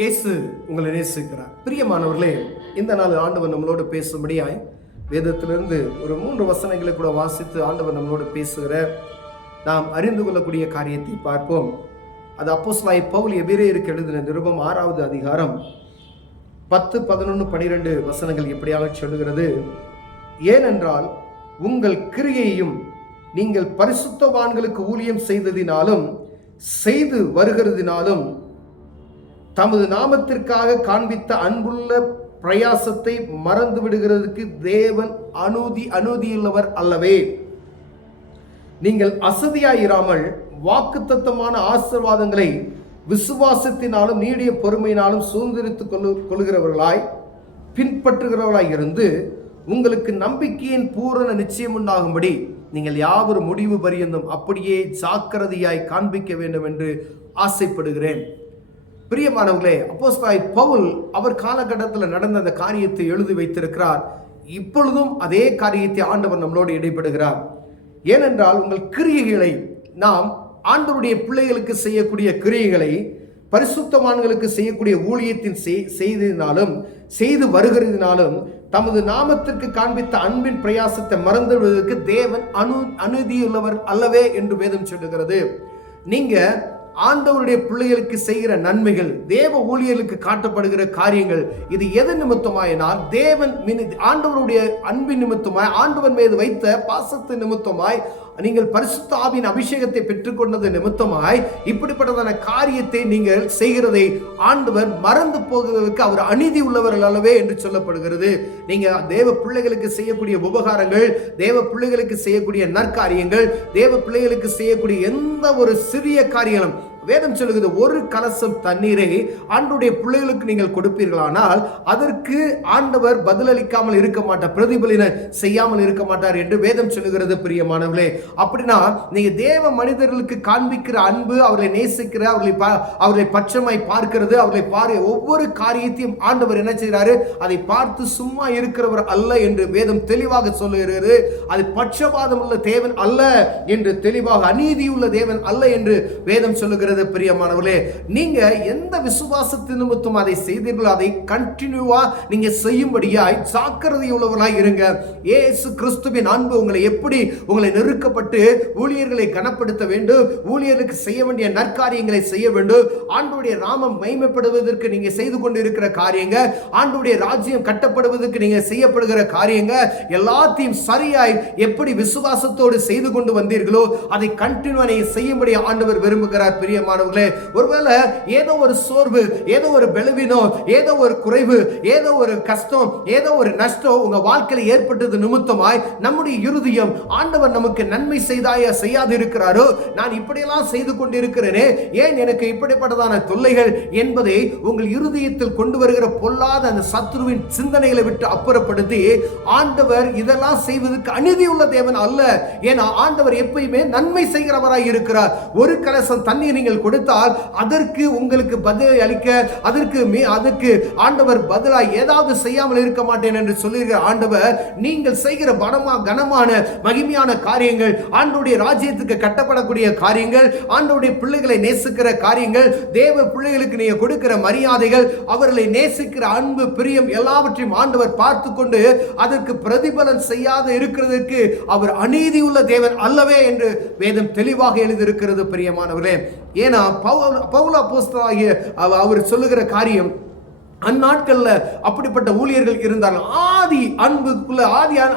இயேசு உங்களை நேசிக்கிறார். பிரியமானவர்களே, இந்த நாள் ஆண்டவர் நம்மளோடு பேசும்படியாய் வேதத்திலிருந்து ஒரு 3 வசனங்களை கூட வாசித்து ஆண்டவர் நம்மளோடு பேசுகிற நாம் அறிந்து கொள்ளக்கூடிய காரியத்தை பார்ப்போம். அது அப்போஸ்தலனாகிய பவுல் எபிரேயருக்கு எழுதின நிருபம் 6வது அதிகாரம் 10, 11, 12 வசனங்கள் இப்படியாக சொல்லுகிறது. ஏனென்றால் உங்கள் கிரியையும் நீங்கள் பரிசுத்தவான்களுக்கு ஊழியம் செய்ததினாலும் செய்து வருகிறதினாலும் தமது நாமத்திற்காக காண்பித்த அன்புள்ள பிரயாசத்தை மறந்து விடுகிறதுக்கு தேவன் அனுதியுள்ளவர் அல்லவே. நீங்கள் அசதியாயிராமல் வாக்குத்தத்தமான ஆசீர்வாதங்களை விசுவாசத்தினாலும் நீடிய பொறுமையினாலும் சுதந்திரித்துக் கொள்கிறவர்களாய் பின்பற்றுகிறவர்களாய் இருந்து உங்களுக்கு நம்பிக்கையின் பூரண நிச்சயம் உண்டாகும்படி நீங்கள் யாவரும் முடிவு பரியந்தும் அப்படியே ஜாக்கிரதையாய் காண்பிக்க வேண்டும் என்று ஆசைப்படுகிறேன். பிரியமானவர்களே, அப்போஸ்தலனாகிய பவுல் அவர் காலகட்டத்தில் நடந்த அந்த காரியத்தை எழுதி வைத்திருக்கிறார். இப்பொழுதும் அதே காரியத்தை ஆண்டவர் நம்மளோடு இடைப்படுகிறார். ஏனென்றால் உங்கள் கிரியைகளை, நாம் ஆண்டவருடைய பிள்ளைகளுக்கு செய்யக்கூடிய கிரியைகளை பரிசுத்தவான்களுக்கு செய்யக்கூடிய ஊழியத்தின் செய்ததினாலும் செய்து வருகிறதினாலும் தமது நாமத்திற்கு காண்பித்த அன்பின் பிரயாசத்தை மறந்து விடுவதற்கு தேவன் அனுதியுள்ளவர் அல்லவே என்று வேதம் சொல்லுகிறது. நீங்க ஆண்டவருடைய பிள்ளைகளுக்கு செய்கிற நன்மைகள், தேவ ஊழியர்களுக்கு காட்டப்படுகிற காரியங்கள், இது எது நிமித்தமாயினால் தேவன் ஆண்டவருடைய அன்பின் நிமித்தமாய், ஆண்டவன் மீது வைத்த பாசத்து நிமித்தமாய், நீங்கள் பரிசுத்த ஆவியின் அபிஷேகத்தை பெற்றுக்கொண்டது நிமித்தமாய் இப்படிப்பட்டதான காரியத்தை நீங்கள் செய்கிறதை ஆண்டவர் மறந்து போகிறதுக்கு அவர் அநீதி உள்ளவர்கள் அல்லவே என்று சொல்லப்படுகிறது. நீங்க தேவ பிள்ளைகளுக்கு செய்யக்கூடிய உபகாரங்கள், தேவ பிள்ளைகளுக்கு செய்யக்கூடிய நற்காரியங்கள், தேவ பிள்ளைகளுக்கு செய்யக்கூடிய எந்த ஒரு சிறிய காரியம், வேதம் சொல்லுகிறது, ஒரு கலசம் தண்ணீரை ஆண்டவருடைய பிள்ளைகளுக்கு நீங்கள் கொடுப்பீர்களானால் அதற்கு ஆண்டவர் பதிலளிக்காமல் இருக்க மாட்டார், பிரதிபலனை செய்யாமல் இருக்க மாட்டார் என்று வேதம் சொல்லுகிறது. பிரியமானவர்களே, அப்படின்னா நீங்க தேவ மனிதர்களுக்கு காண்பிக்கிற அன்பு, அவர்களை நேசிக்கிற, அவர்களை பட்சமாய் பார்க்கிறது, அவர்களை ஒவ்வொரு காரியத்தையும் ஆண்டவர் என்ன செய்கிறாரு, அதை பார்த்து சும்மா இருக்கிறவர் அல்ல என்று வேதம் தெளிவாக சொல்லுகிறது. அது பட்சபாதம் உள்ள தேவன் அல்ல என்று தெளிவாக, அநீதி உள்ள தேவன் அல்ல என்று வேதம் சொல்லுகிறது. பிரியமானவர்களே, நீங்க எந்த விசுவாசத்தின் நிமித்தம் அதை செய்தீர்களோ அதை கண்டினியூவா நீங்க செய்யும்படியாய் ஜாக்கிரதை உள்ளவர்களாய் இருங்க. இயேசு கிறிஸ்துவின் அன்பு உங்களை நெருக்கப்பட்டு ஊழியர்களை கனப்படுத்த வேண்டும், ஊழியர்களுக்கு செய்ய வேண்டிய நற்காரியங்களை செய்ய வேண்டும், ஆண்டவருடைய நாமம் மகிமைப்படுவதற்கு நீங்க செய்து கொண்டு இருக்கிற காரியங்கள், ஆண்டவருடைய ராஜ்யம் கட்டப்படுவதற்கு நீங்க செய்யப்படுகிற காரியங்கள் எல்லாத்தையும் சரியாய் எப்படி விசுவாசத்தோடு செய்து கொண்டு வந்தீர்களோ அதை கண்டினியூவா நீங்க செய்யும்படி ஆண்டவர் விரும்புகிறார். பிரியமானவர்களே, ஒருவேளை ஏதோ ஒரு சோர்வு, ஏதோ ஒரு பலவீனம், ஏதோ ஒரு குறைவு, ஏதோ ஒரு கஷ்டம், ஏதோ ஒரு நஷ்டம் உங்க வாழ்க்கையில் ஏற்பட்டது நிமித்தமாய் நம்முடைய இருதயம், ஆண்டவர் நமக்கு நன்மை செய்யாது இருக்கிறாரோ, நான் இப்படியெல்லாம் செய்து கொண்டிருக்கிறேனே, ஏன் எனக்கு இப்படிப்பட்டதான தொல்லைகள் என்பதை உங்கள் இருதயத்தில் கொண்டு வருகிற பொல்லாத அந்த சத்துருவின் சிந்தனைகளை விட்டு அப்புறப்படுத்தி, ஆண்டவர் இதெல்லாம் செய்வதற்கு அநீதி உள்ள தேவன் அல்ல. ஏன்னா ஆண்டவர் எப்பயுமே நன்மை செய்கிறவராய் இருக்கிறார். ஒரு கலசம் தண்ணீர் நீங்கள் கொடுத்தால் அதற்கு உங்களுக்கு பதில் அளிக்க, அதற்கு ஆண்டவர் பதிலாய் ஏதாவது செய்யாமல் இருக்க மாட்டேன் என்று சொல்லுகிற ஆண்டவர், நீங்கள் செய்கிற கனமான மகிமையான காரியங்கள், ஆண்டவருடைய ராஜ்யத்துக்கு கட்டப்படக்கூடிய காரியங்கள், ஆண்டவருடைய பிள்ளைகளை நேசிக்கிற காரியங்கள், தேவ பிள்ளைகளுக்கு நீங்க கொடுக்கிற மரியாதைகள், அவர்களை நேசிக்கிற அன்பு, பிரியம் எல்லாவற்றையும் ஆண்டவர் பார்த்து கொண்டு அதற்கு பிரதிபலன் செய்யாத இருக்கிறதுக்கு அவர் அநீதி உள்ள தேவன் அல்லவே என்று வேதம் தெளிவாக எழுதியிருக்கிறது. பிரியமானவர்களே, ஏன்னா பவுல் அப்போஸ்தலனாகிய அவர் சொல்லுகிற காரியம், அந்நாட்கள்ல அப்படிப்பட்ட ஊழியர்கள் இருந்தார்கள். ஆதி அன்புக்குள்ள,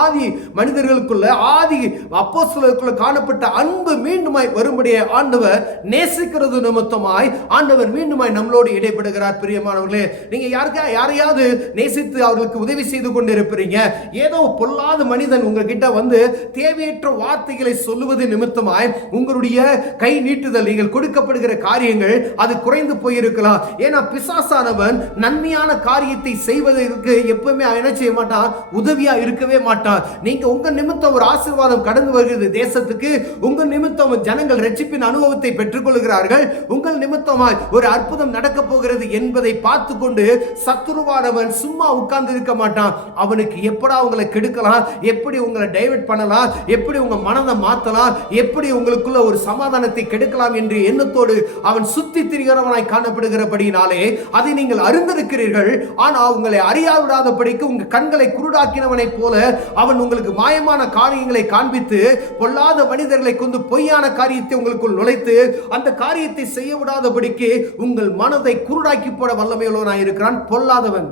ஆதி மனிதர்களுக்குள்ள, ஆதி அப்போஸ்தலருக்குள்ள காணப்பட்ட அன்பு மீண்டுமாய் வரும்படியே ஆண்டவர் நேசிக்கிறது நிமித்தமாய் ஆண்டவர் மீண்டுமாய் நம்மளோடு இடைப்படுகிறார். பிரியமானவர்களே, நீங்க யாரையாவது நேசித்து அவர்களுக்கு உதவி செய்து கொண்டு இருப்பீங்க, ஏதோ பொல்லாத மனிதன் உங்ககிட்ட வந்து தேவையற்ற வார்த்தைகளை சொல்லுவது நிமித்தமாய் உங்களுடைய கை நீட்டுதல், நீங்கள் கொடுக்கப்படுகிற காரியங்கள் அது குறைந்து போயிருக்கலாம். ஏன்னா பிசாசானவன் நன்மை நன்மையான காரியத்தை செய்வதற்கு எப்பவுமே என்ன செய்ய மாட்டான், உதவியா இருக்கவே மாட்டான். நீங்க உங்க நிமித்தம் ஒரு ஆசீர்வாதம் கடந்து வருகிறது தேசத்துக்கு, உங்க நிமித்தம் ஜனங்கள் ரட்சிப்பின் அனுபவத்தை பெற்றுக்கொள்கிறார்கள், உங்கள் நிமித்தமாய் ஒரு அற்புதம் நடக்க போகிறது என்பதை பார்த்து கொண்டு சத்துருவானவன் சும்மா உட்கார்ந்து இருக்க மாட்டான். அவனுக்கு எப்படா உங்களை கெடுக்கலாம், எப்படி உங்களை டைவர்ட் பண்ணலாம், எப்படி உங்க மனதை மாற்றலாம், எப்படி உங்களுக்குள்ள ஒரு சமாதானத்தை கெடுக்கலாம் என்று எண்ணத்தோடு அவன் சுத்தி திரிகிறவனாய் காணப்படுகிறபடினாலே அதை நீங்கள் அறிந்திருக்கிறீர்கள். ஆனால் உங்களை அறியாவிடாதபடிக்கு உங்க கண்களை குருடாக்கினவனைப் போல அவன் உங்களுக்கு மாயமான காரியங்களை காண்பித்து பொல்லாத மனிதர்களை கொண்டு பொய்யான காரியத்தை உங்களுக்குள் நுழைத்து அந்த காரியத்தை செய்ய விடாதபடிக்கு உங்கள் மனதை குருடாக்கி போட வல்லமையுள்ளவனாய் இருக்கிறான் பொல்லாதவன்.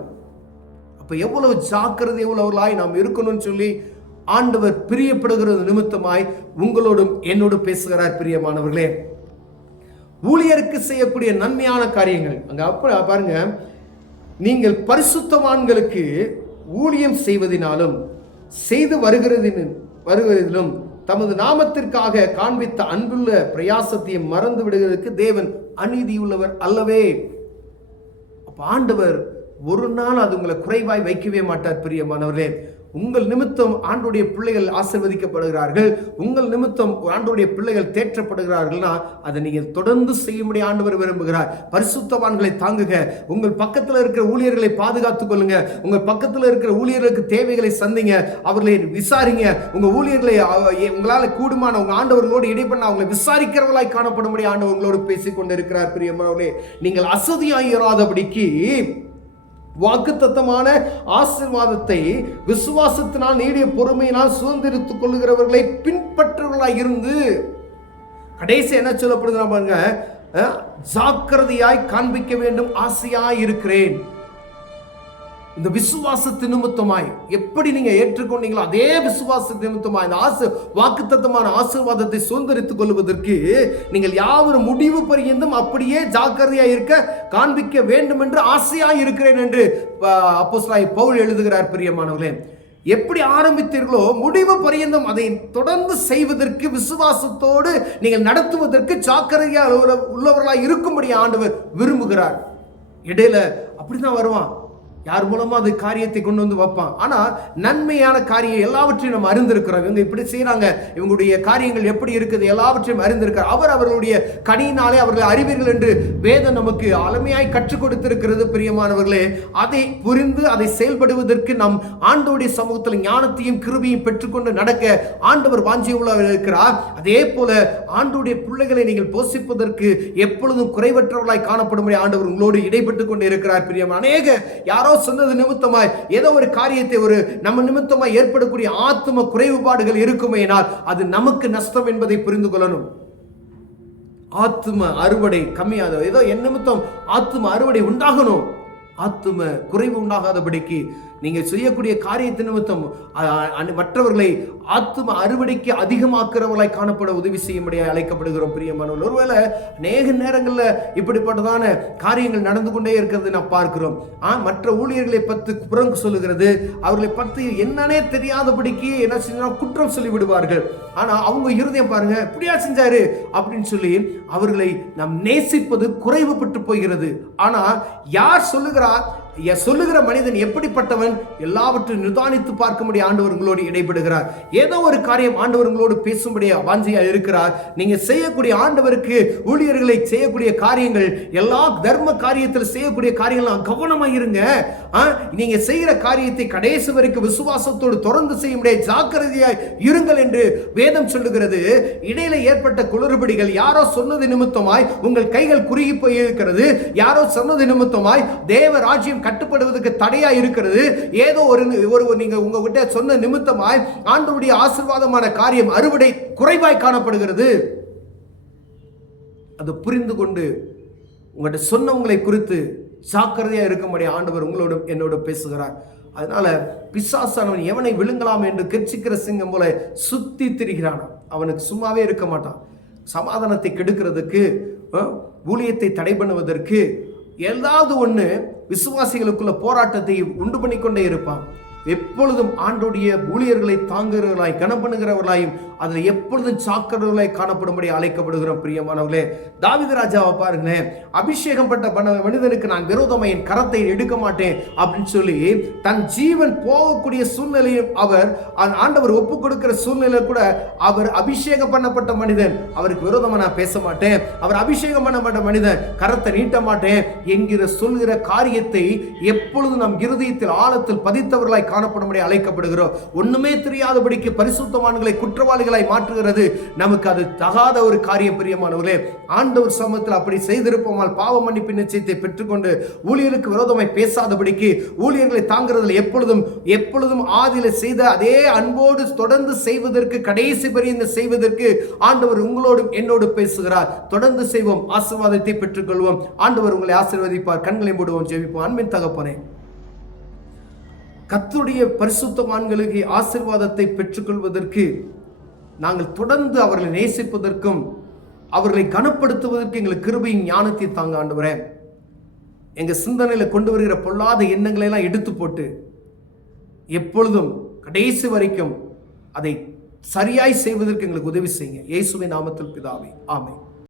அப்ப எவ்வளவு ஜாக்கிரதை உள்ளவர்களாய் நாம் இருக்கணும்னு சொல்லி ஆண்டவர் பிரியப்படுகிறது நிமித்தமாய் உங்களோடும் என்னோடு பேசுகிறார். பிரியமானவர்களே, ஊழியருக்கு செய்யக்கூடிய நன்மையான காரியங்கள் அங்க அப்ப பாருங்க, நீங்கள் பரிசுத்தவான்களுக்கு ஊழியம் செய்வதினாலும் செய்து வருகிறதிலும் தமது நாமத்திற்காக காண்பித்த அன்புள்ள பிரயாசத்தை மறந்து விடுவதற்கு தேவன் அநீதியுள்ளவர் அல்லவே. அப்ப ஆண்டவர் ஒரு நாள் அது உங்களை குறைவாய் வைக்கவே மாட்டார். பிரியமானவர்களே, உங்கள் நிமித்தம் ஆண்டுடைய பிள்ளைகள் ஆசீர்வதிக்கப்படுகிறார்கள், உங்கள் நிமித்தம் ஆண்டுடைய பிள்ளைகள் தேற்றப்படுகிறார்கள்னா அதை நீங்கள் தொடர்ந்து செய்யும்படி ஆண்டவர் விரும்புகிறார். பரிசுத்தவான்களை தாங்குக, உங்கள் பக்கத்தில் இருக்கிற ஊழியர்களை பாதுகாத்துக் கொள்ளுங்க, உங்கள் பக்கத்தில் இருக்கிற ஊழியர்களுக்கு தேவைகளை சந்திங்க, அவர்களை விசாரிங்க. உங்க ஊழியர்களை உங்களால் கூடுமான உங்க ஆண்டவர்களோடு இடைப்பண்ண அவங்களை விசாரிக்கிறவர்களாய் காணப்படும்படி ஆண்டவர் உங்களோடு பேசிக் கொண்டிருக்கிறார். பிரியமானவர்களே, நீங்கள் அசதியாயிராதபடிக்கு வாக்குத்தத்தமான ஆசீர்வாதத்தை விசுவாசத்தினால் நீடிய பொறுமையினால் சுதந்திரித்துக் கொள்ளுகிறவர்களை பின்பற்றவர்களாய் இருந்து கடைசி என்ன சொல்லப்படுது பாருங்க, ஜாக்கிரதையாய் காண்பிக்க வேண்டும் ஆசையாய் இருக்கிறேன். இந்த விசுவாசத்து நிமித்தமாய் எப்படி நீங்க ஏற்றுக்கொண்டீங்களோ அதே விசுவாசத்து நிமித்தமாய் இந்த வாக்குத்தத்தமான ஆசீர்வாதத்தை சுதந்திரித்துக் கொள்வதற்கு நீங்கள் யாவரும் முடிவு பரியந்தும் அப்படியே ஜாக்கிரதையா இருக்க காண்பிக்க வேண்டும் என்று ஆசையாய் இருக்கிறேன் என்று அப்போஸ்தலனாகிய பவுல் எழுதுகிறார். பிரியமானவர்களே, எப்படி ஆரம்பித்தீர்களோ முடிவு பரியந்தம் அதை தொடர்ந்து செய்வதற்கு விசுவாசத்தோடு நீங்கள் நடத்துவதற்கு ஜாக்கிரதையா உள்ளவர்களாய் இருக்கும்படி ஆண்டவர் விரும்புகிறார். இடையில அப்படிதான் வருவான், யார் மூலமா அது காரியத்தை கொண்டு வந்து வைப்பான். ஆனா நன்மையான காரியம் எல்லாவற்றையும் நம்ம அறிந்திருக்கிறோம். இவங்க இப்படி செய்யறாங்க, இவங்களுடைய காரியங்கள் எப்படி இருக்குது எல்லாவற்றையும் அறிந்திருக்கிறார். அவர்களுடைய கனியினாலே அவர்கள் அறிவீர்கள் என்று வேதம் நமக்கு அருமையாய் கற்றுக் கொடுத்திருக்கிறது. பிரியமானவர்களே, அதை புரிந்து அதை செயல்படுவதற்கு நம் ஆண்டவருடைய சமூகத்தில் ஞானத்தையும் கிருபையும் பெற்றுக்கொண்டு நடக்க ஆண்டவர் வாஞ்சியுள்ளவர் இருக்கிறார். அதே போல ஆண்டவருடைய பிள்ளைகளை நீங்கள் போஷிப்பதற்கு எப்பொழுதும் குறைவற்றவர்களாய் காணப்படும்படி ஆண்டவர் உங்களோடு இடைப்பட்டுக் கொண்டு இருக்கிறார். பிரியம் அநேக யாரோ சொன்னது நிமித்தமாய் ஏதோ ஒரு காரியத்தை ஒரு நம்ம நிமித்தமாய் ஏற்படக்கூடிய ஆத்தும குறைவுபாடுகள் இருக்குமேனால் அது நமக்கு நஷ்டம் என்பதை புரிந்து கொள்ளணும். ஆத்தும அறுவடை கம்மியாத ஏதோ என் நிமித்தம் ஆத்தும அறுவடை உண்டாகணும், ஆத்தும குறைவு உண்டாகாதபடிக்கு நீங்க செய்யக்கூடிய காரியத்தின் நிமித்தம் மற்றவர்களை ஆத்தும அறுவடைக்கு அதிகமாக்குறவர்களாய் காணப்பட உதவி செய்யும்படியாக அழைக்கப்படுகிறோம். பிரியமானவர்கள், ஒருவேளை அநேக நேரங்களில் இப்படிப்பட்டதான காரியங்கள் நடந்து கொண்டே இருக்கிறது நான் பார்க்கிறோம். மற்ற ஊழியர்களை பற்றி புறங்கு சொல்லுகிறது, அவர்களை பற்றி என்னன்னே தெரியாதபடிக்கு என்ன செஞ்சாலும் குற்றம் சொல்லி விடுவார்கள். ஆனா அவங்க இருதயம் பாருங்க, இப்படியா செஞ்சாரு அப்படின்னு சொல்லி அவர்களை நாம் நேசிப்பது குறைவுபட்டு போகிறது. ஆனா யார் சொல்லுகிற மனிதன் எப்படிப்பட்டவன் எல்லாவற்றையும் நிதானித்து பார்க்கும்படி ஆண்டவர் உங்களோடு இடைபடுகிறார். ஏதோ ஒரு காரியம் ஆண்டவர் உங்களோடு பேசும்படியா வாஞ்சியா இருக்கிறார். நீங்க செய்யக்கூடிய ஆண்டவருக்கு ஊழியர்களை செய்யக்கூடிய காரியங்கள் எல்லா தர்ம காரியத்தில் செய்யக்கூடிய காரியங்கள் கவனமா இருங்க. நீங்க செய்கிற காரியத்தை கடைசி வரைக்கும் விசுவாசத்தோடு தொடர்ந்து செய்யும்படியா ஜாக்கிரதையாய் இருங்கள் என்று வேதம் சொல்லுகிறது. இடையில ஏற்பட்ட குளறுபடிகள் யாரோ சொன்னது நிமித்தமாய் உங்கள் கைகள் குறுகி போய் இருக்கிறது, யாரோ சொன்னது நிமித்தமாய் தேவ ராஜ்யம் கட்டுப்படுவதற்கு தடையா இருக்கிறது, ஏதோ ஒரு நீங்க உங்ககிட்ட சொன்ன நிமித்தமாய் ஆண்டவருடைய ஆசீர்வாதமான காரியம் அறுவடை குறைவாய் காணப்படுகிறது. அதை புரிந்து கொண்டு உங்கள்கிட்ட சொன்னவங்களை குறித்து ஜாக்கிரதையா இருக்கும்படி ஆண்டவர் உங்களோட என்னோட பேசுகிறார். அதனால பிசாசானவன் எவனை விழுங்கலாம் என்று கெர்ச்சிக்கிற சிங்கம் போல சுத்தி திரிகிறான். அவனுக்கு சும்மாவே இருக்க மாட்டான். சமாதானத்தை கெடுக்கிறதுக்கு, ஊழியத்தை தடை பண்ணுவதற்கு ஏதாவது ஒன்று விசுவாசிகளுக்குள்ள போராட்டத்தை உண்டு பண்ணிக்கொண்டே இருப்பான். எப்பொழுதும் ஆண்டோடைய ஊழியர்களை தாங்குகிறவர்களாய் கனம் பண்ணுகிறவர்களாயும் அதில் எப்பொழுதும் சாக்கடைகளை காணப்படும்படி அழைக்கப்படுகிறோம். பிரியமானவர்களே, தாவீது ராஜாவை பாருங்களேன், அபிஷேகம் பட்ட மனிதனுக்கு நான் விரோதமாக என் கரத்தை எடுக்க மாட்டேன் அப்படின்னு சொல்லி தன் ஜீவன் போகக்கூடிய சூழ்நிலையும் அவர் ஆண்டவர் ஒப்பு கொடுக்கிற சூழ்நிலை கூட அவர் அபிஷேகம் பண்ணப்பட்ட மனிதன், அவருக்கு விரோதமாக நான் பேச மாட்டேன், அவர் அபிஷேகம் பண்ணப்பட்ட மனிதன், கரத்தை நீட்ட மாட்டேன் என்கிற சொல்கிற காரியத்தை எப்பொழுதும் நம் இருதயத்தில் ஆழத்தில் பதித்தவர்களாய் காணப்படும்படி அழைக்கப்படுகிறோம். ஒண்ணுமே தெரியாதபடிக்கு பரிசுத்தவான்களை குற்றவாளிகளாய் மாற்றுகிறது நமக்கு அது தகாத ஒரு காரியம். பிரியமானவர்களே, ஆண்டவர் சமூகத்தில் அப்படி செய்திருப்போமால் பாவ மன்னிப்பு நிச்சயத்தை பெற்றுக்கொண்டு ஊழியருக்கு விரோதமாய் பேசாதபடிக்கு ஊழியர்களை தாங்கிறதுல எப்பொழுதும் ஆதியில செய்த அதே அன்போடு தொடர்ந்து செய்வதற்கு, கடைசி பரியந்த செய்வதற்கு ஆண்டவர் உங்களோடும் என்னோடு பேசுகிறார். தொடர்ந்து செய்வோம், ஆசீர்வாதத்தை பெற்றுக்கொள்வோம். ஆண்டவர் உங்களை ஆசீர்வதிப்பார். கண்களை மூடுவோம், ஜெபிப்போம். அன்பின் தகப்பனே, கர்த்தருடைய பரிசுத்தவான்களுக்கு ஆசீர்வாதத்தை பெற்றுக்கொள்வதற்கு, நாங்கள் தொடர்ந்து அவர்களை நேசிப்பதற்கும் அவர்களை கனப்படுத்துவதற்கு எங்களுக்கு கிருபையும் ஞானத்தை தாங்க ஆண்டவரே. எங்க சிந்தனையில கொண்டு வருகிற பொல்லாத எண்ணங்களை எல்லாம் எடுத்து போட்டு எப்பொழுதும் கடைசி வரைக்கும் அதை சரியாய் செய்வதற்கு எங்களுக்கு உதவி செய்யுங்க. இயேசுவின் நாமத்தில் பிதாவே, ஆமென்.